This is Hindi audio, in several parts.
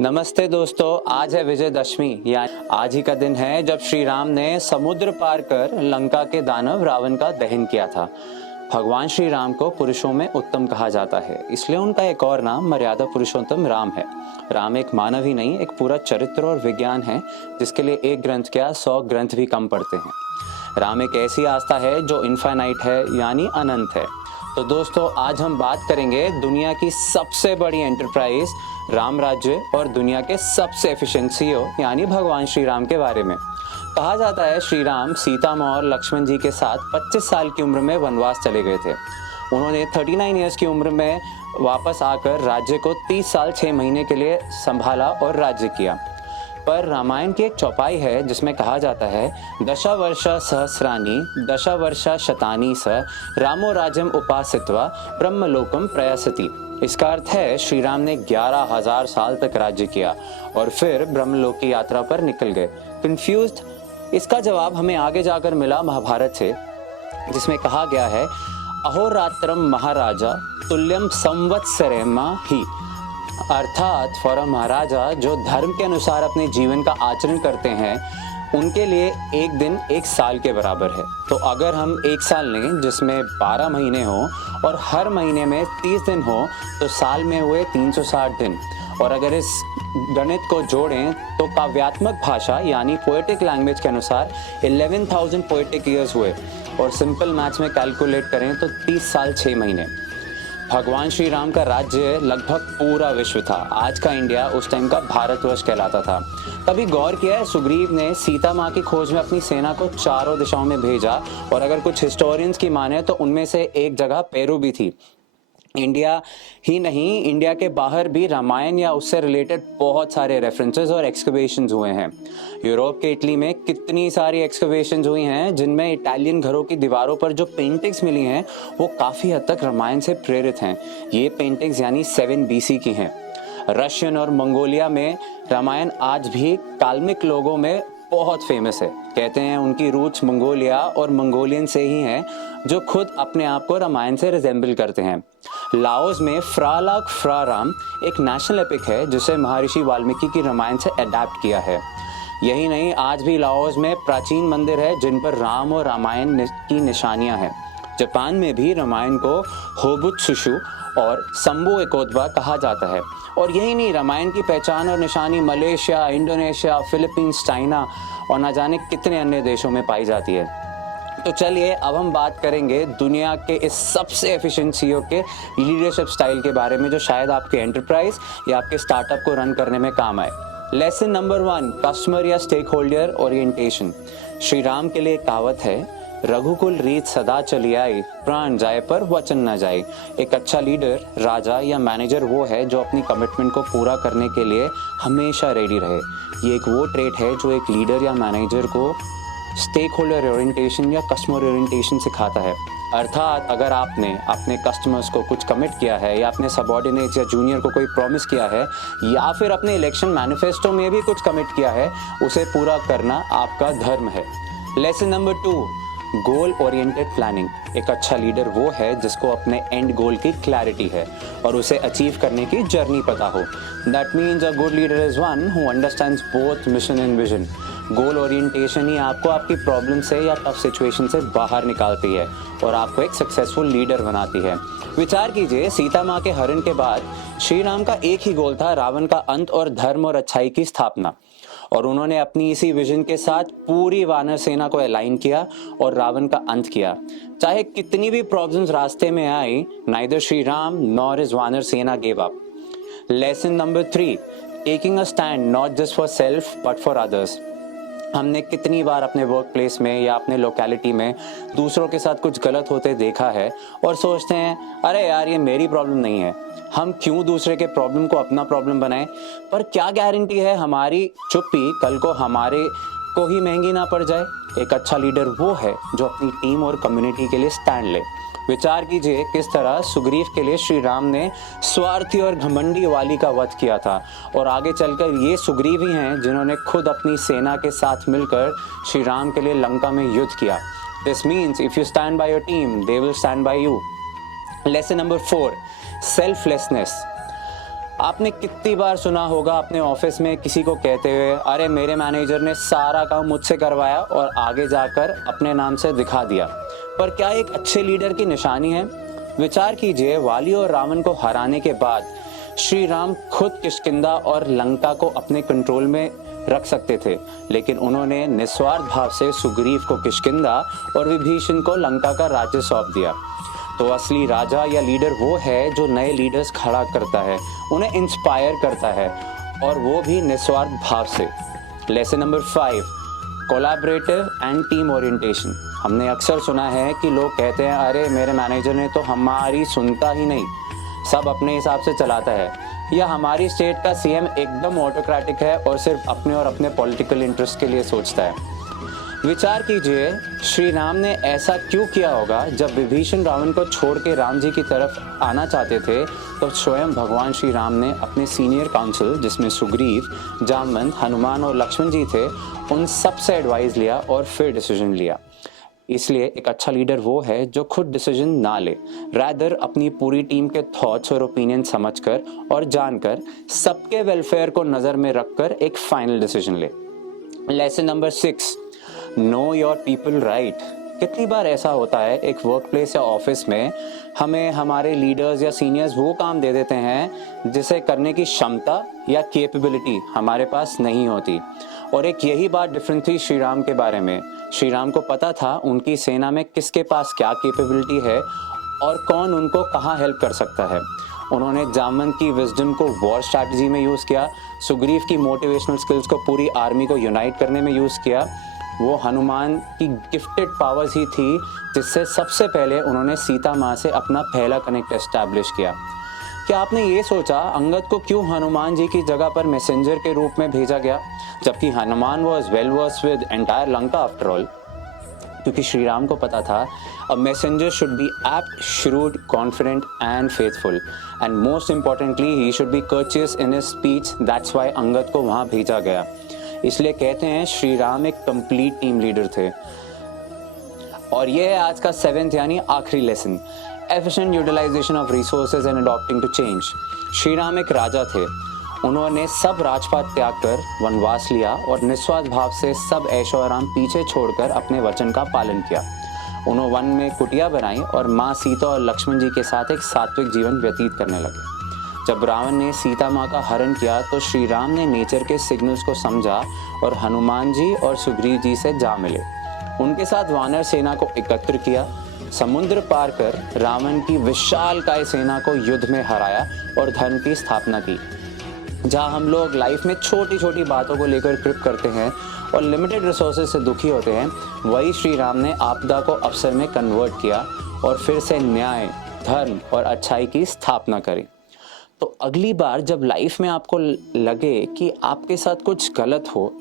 नमस्ते दोस्तों, आज है विजयदशमी। यानी आज ही का दिन है जब श्री राम ने समुद्र पार कर लंका के दानव रावण का दहन किया था। भगवान श्री राम को पुरुषों में उत्तम कहा जाता है, इसलिए उनका एक और नाम मर्यादा पुरुषोत्तम राम है। राम एक मानव ही नहीं, एक पूरा चरित्र और विज्ञान है, जिसके लिए एक ग्रंथ क्या 100 ग्रंथ भी कम पड़ते हैं। राम एक ऐसी आस्था है जो इनफाइनाइट है, यानी अनंत है। तो दोस्तों, आज हम बात करेंगे दुनिया की सबसे बड़ी एंटरप्राइज राम राज्य और दुनिया के सबसे एफिशिएंट सीईओ यानी भगवान श्री राम के बारे में। कहा जाता है श्री राम सीता माँ और लक्ष्मण जी के साथ 25 साल की उम्र में वनवास चले गए थे। उन्होंने 39 ईयर्स की उम्र में वापस आकर राज्य को 30 साल 6 महीने के लिए संभाला और राज्य किया। पर रामायण की एक चौपाई है जिसमें कहा जाता है दशवर्ष सहस्राणि दशवर्ष शतानि स रामो राज्यम उपासित्वा ब्रह्मलोकम प्रयासति। इसका अर्थ है श्री राम ने 11,000 साल तक राज्य किया और फिर ब्रह्मलोक की यात्रा पर निकल गए। कंफ्यूज्ड? इसका जवाब हमें आगे जाकर मिला महाभारत से, जिसमें कहा गया है अहोरात्रम महाराजा तुल्यम संवत्सरेमा ही। अर्थात फॉर अ महाराजा जो धर्म के अनुसार अपने जीवन का आचरण करते हैं, उनके लिए एक दिन एक साल के बराबर है। तो अगर हम एक साल लें जिसमें 12 महीने हों और हर महीने में 30 दिन हो, तो साल में हुए 360 दिन। और अगर इस गणित को जोड़ें तो काव्यात्मक भाषा यानी पोएटिक लैंग्वेज के अनुसार 11,000 पोएटिक ईयर्स हुए, और सिंपल मैथ्स में कैलकुलेट करें तो 30 साल 6 महीने। भगवान श्री राम का राज्य लगभग पूरा विश्व था। आज का इंडिया उस टाइम का भारतवर्ष कहलाता था। कभी गौर किया है, सुग्रीव ने सीता माँ की खोज में अपनी सेना को चारों दिशाओं में भेजा, और अगर कुछ हिस्टोरियंस की माने तो उनमें से एक जगह पेरू भी थी। इंडिया ही नहीं, इंडिया के बाहर भी रामायण या उससे रिलेटेड बहुत सारे रेफरेंसेस और एक्सकवेशंस हुए हैं। यूरोप के इटली में कितनी सारी एक्सकवेशंस हुई हैं जिनमें इटालियन घरों की दीवारों पर जो पेंटिंग्स मिली हैं वो काफ़ी हद तक रामायण से प्रेरित हैं। ये पेंटिंग्स यानी 7 BC की हैं। रशियन और मंगोलिया में रामायण आज भी काल्मिक लोगों में बहुत फेमस है। कहते हैं उनकी रूट्स मंगोलिया और मंगोलियन से ही हैं, जो खुद अपने आप को रामायण से रिजेंबल करते हैं। लाओस में फ्रालाग फ्राराम एक नेशनल एपिक है जिसे महर्षि वाल्मीकि की रामायण से अडैप्ट किया है। यही नहीं, आज भी लाओस में प्राचीन मंदिर है जिन पर राम और रामायण की निशानियां हैं। जापान में भी रामायण को होबुत्सुशु और शंभु एकोदबा कहा जाता है। और यही नहीं, रामायण की पहचान और निशानी मलेशिया, इंडोनेशिया, फिलीपींस, चाइना और न जाने कितने अन्य देशों में पाई जाती है। तो चलिए अब हम बात करेंगे दुनिया के इस सबसे एफिशिएंट सीईओ के लीडरशिप स्टाइल के बारे में, जो शायद आपके एंटरप्राइज या आपके स्टार्टअप को रन करने में काम आए। लेसन नंबर 1, कस्टमर या stakeholder orientation. Shri Ram के लिए कहावत है रघुकुल रीत सदा चली आई, प्राण जाए पर वचन न जाए। एक अच्छा लीडर, राजा या मैनेजर वो है जो अपनी कमिटमेंट को पूरा करने के लिए हमेशा रेडी रहे। ये एक वो ट्रेट है जो एक लीडर या मैनेजर को स्टेक होल्डर ओरिएंटेशन या कस्टमर ओरिएंटेशन सिखाता है। अर्थात अगर आपने अपने कस्टमर्स को कुछ कमिट किया है, या अपने सबऑर्डिनेट्स या जूनियर को कोई प्रॉमिस किया है, या फिर अपने इलेक्शन मैनिफेस्टो में भी कुछ कमिट किया है, उसे पूरा करना आपका धर्म है। Lesson number 2, goal oriented planning. एक अच्छा लीडर वो है जिसको अपने एंड गोल की क्लैरिटी है और उसे अचीव करने की जर्नी पता हो। That means a good leader is one who understands both mission and vision. Goal orientation ही आपको आपकी प्रॉब्लम से या टफ सिचुएशन से बाहर निकालती है और आपको एक सक्सेसफुल लीडर बनाती है। विचार कीजिए, सीता माँ के हरण के बाद श्री राम का एक ही गोल था, रावण का अंत और धर्म और अच्छाई की स्थापना। और उन्होंने अपनी इसी विजन के साथ पूरी वानर सेना को अलाइन किया और रावण का अंत किया। चाहे कितनी भी प्रॉब्लम्स रास्ते में आई, neither Shri Ram nor his Vanar Sena gave up. Lesson number 3, taking a stand not just for self but for others. हमने कितनी बार अपने वर्क प्लेस में या अपने लोकेलिटी में दूसरों के साथ कुछ गलत होते देखा है और सोचते हैं अरे यार ये मेरी प्रॉब्लम नहीं है, हम क्यों दूसरे के प्रॉब्लम को अपना प्रॉब्लम बनाएं। पर क्या गारंटी है हमारी चुप्पी कल को हमारे को ही महंगी ना पड़ जाए। एक अच्छा लीडर वो है जो अपनी टीम और कम्युनिटी के लिए स्टैंड ले। विचार कीजिए किस तरह सुग्रीव के लिए श्री राम ने स्वार्थी और घमंडी वाली का वध किया था, और आगे चलकर ये सुग्रीव ही हैं जिन्होंने खुद अपनी सेना के साथ मिलकर श्री राम के लिए लंका में युद्ध किया। This means if you stand by your team they will stand by you. Lesson number 4, selflessness. आपने कितनी बार सुना होगा अपने ऑफिस में किसी को कहते हुए, अरे मेरे मैनेजर ने सारा काम मुझसे करवाया और आगे जाकर अपने नाम से दिखा दिया। पर क्या एक अच्छे लीडर की निशानी है? विचार कीजिए, वाली और रावण को हराने के बाद श्री राम खुद किष्किंधा और लंका को अपने कंट्रोल में रख सकते थे, लेकिन उन्होंने निस्वार्थ भाव से सुग्रीव को किष्किंधा और विभीषण को लंका का राज्य सौंप दिया। तो असली राजा या लीडर वो है जो नए लीडर्स खड़ा करता है, उन्हें इंस्पायर करता है, और वो भी निस्वार्थ भाव से। Lesson number 5, collaborative and team orientation. हमने अक्सर सुना है कि लोग कहते हैं, अरे मेरे मैनेजर ने तो हमारी सुनता ही नहीं, सब अपने हिसाब से चलाता है, या हमारी स्टेट का सीएम एकदम ऑटोक्रेटिक है और सिर्फ अपने और अपने पॉलिटिकल इंटरेस्ट के लिए सोचता है। विचार कीजिए, श्री राम ने ऐसा क्यों किया होगा? जब विभीषण रावण को छोड़ के राम जी की तरफ आना चाहते थे, तो स्वयं भगवान श्री राम ने अपने सीनियर काउंसिल, जिसमें सुग्रीव, जामवंत, हनुमान और लक्ष्मण जी थे, उन सब से एडवाइस लिया और फिर डिसीजन लिया। इसलिए एक अच्छा लीडर वो है जो खुद डिसीजन ना ले, रादर अपनी पूरी टीम के थॉट्स और ओपिनियन समझकर और जानकर सबके वेलफेयर को नज़र में रखकर एक फाइनल डिसीजन ले। Lesson number 6, know your people right. कितनी बार ऐसा होता है एक वर्क प्लेस या ऑफिस में, हमें हमारे लीडर्स या सीनियर्स वो काम दे देते हैं जिसे करने की क्षमता या कैपेबिलिटी हमारे पास नहीं होती। और एक यही बात डिफरेंट थी श्री राम के बारे में। श्री राम को पता था उनकी सेना में किसके पास क्या कैपेबिलिटी है और कौन उनको कहाँ हेल्प कर सकता है। उन्होंने जामवंत की विजडम को वॉर स्ट्रैटेजी में यूज़ किया, सुग्रीव की मोटिवेशनल स्किल्स को पूरी आर्मी को यूनाइट करने में यूज़ किया, वो हनुमान की गिफ्टेड पावर्स ही थी जिससे सबसे पहले उन्होंने सीता माँ से अपना पहला कनेक्ट एस्टैब्लिश किया। क्या आपने ये सोचा अंगद को क्यों हनुमान जी की जगह पर मैसेंजर के रूप में भेजा गया, जबकि Hanuman was well versed with entire Lanka after all? क्योंकि श्री राम को पता था a messenger should be apt, shrewd, confident and faithful, and most importantly he should be courteous in his speech. That's why Angad को वहाँ भेजा गया। इसलिए कहते हैं श्री राम एक कंप्लीट टीम लीडर थे। और ये है आज का 7th यानी आखिरी lesson, efficient utilization of resources and adopting to change. Shri Ram एक राजा थे, उन्होंने सब राजपाट त्याग कर वनवास लिया और निस्वार्थ भाव से सब ऐशो आराम पीछे छोड़कर अपने वचन का पालन किया। उन्होंने वन में कुटिया बनाई और माँ सीता और लक्ष्मण जी के साथ एक सात्विक जीवन व्यतीत करने लगे। जब रावण ने सीता माँ का हरण किया तो श्री राम ने नेचर के सिग्नल्स को समझा और हनुमान जी और सुग्रीव जी से जा मिले। उनके साथ वानर सेना को एकत्र किया, समुद्र पार कर रावण की विशालकाय सेना को युद्ध में हराया और धर्म की स्थापना की। जहाँ हम लोग लाइफ में छोटी छोटी बातों को लेकर क्रिप करते हैं और लिमिटेड रिसोर्सेज से दुखी होते हैं, वही श्री राम ने आपदा को अवसर में कन्वर्ट किया और फिर से न्याय, धर्म और अच्छाई की स्थापना करी। तो अगली बार जब लाइफ में आपको लगे कि आपके साथ कुछ गलत हो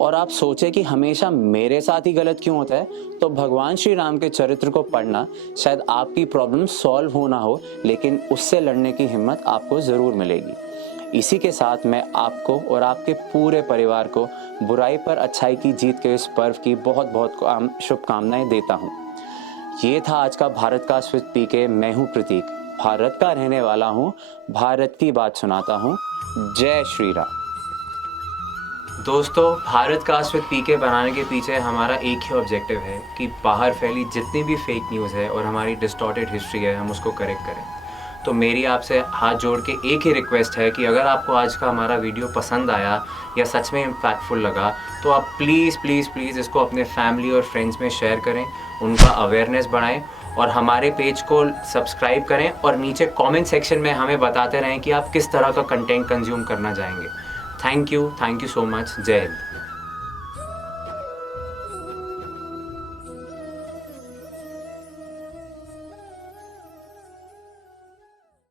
और आप सोचे कि हमेशा मेरे साथ ही गलत क्यों होता है, तो भगवान श्री राम के चरित्र को पढ़ना, शायद आपकी प्रॉब्लम सॉल्व हो ना हो, लेकिन उससे लड़ने की हिम्मत आपको ज़रूर मिलेगी। इसी के साथ मैं आपको और आपके पूरे परिवार को बुराई पर अच्छाई की जीत के इस पर्व की बहुत बहुत शुभकामनाएं देता हूँ। ये था आज का भारत का विद पीके। मैं हूँ प्रतीक, भारत का रहने वाला हूँ, भारत की बात सुनाता हूँ। जय श्री राम। दोस्तों, भारत का विद पीके बनाने के पीछे हमारा एक ही ऑब्जेक्टिव है कि बाहर फैली जितनी भी फेक न्यूज़ है और हमारी डिस्टॉर्टेड हिस्ट्री है, हम उसको करेक्ट करें। तो मेरी आपसे हाथ जोड़ के एक ही रिक्वेस्ट है कि अगर आपको आज का हमारा वीडियो पसंद आया या सच में इम्पैक्टफुल लगा, तो आप प्लीज़ प्लीज़ प्लीज़ इसको अपने फैमिली और फ्रेंड्स में शेयर करें, उनका अवेयरनेस बढ़ाएं और हमारे पेज को सब्सक्राइब करें और नीचे कमेंट सेक्शन में हमें बताते रहें कि आप किस तरह का कंटेंट कंज्यूम करना चाहेंगे। Thank you so much. जय हिंद।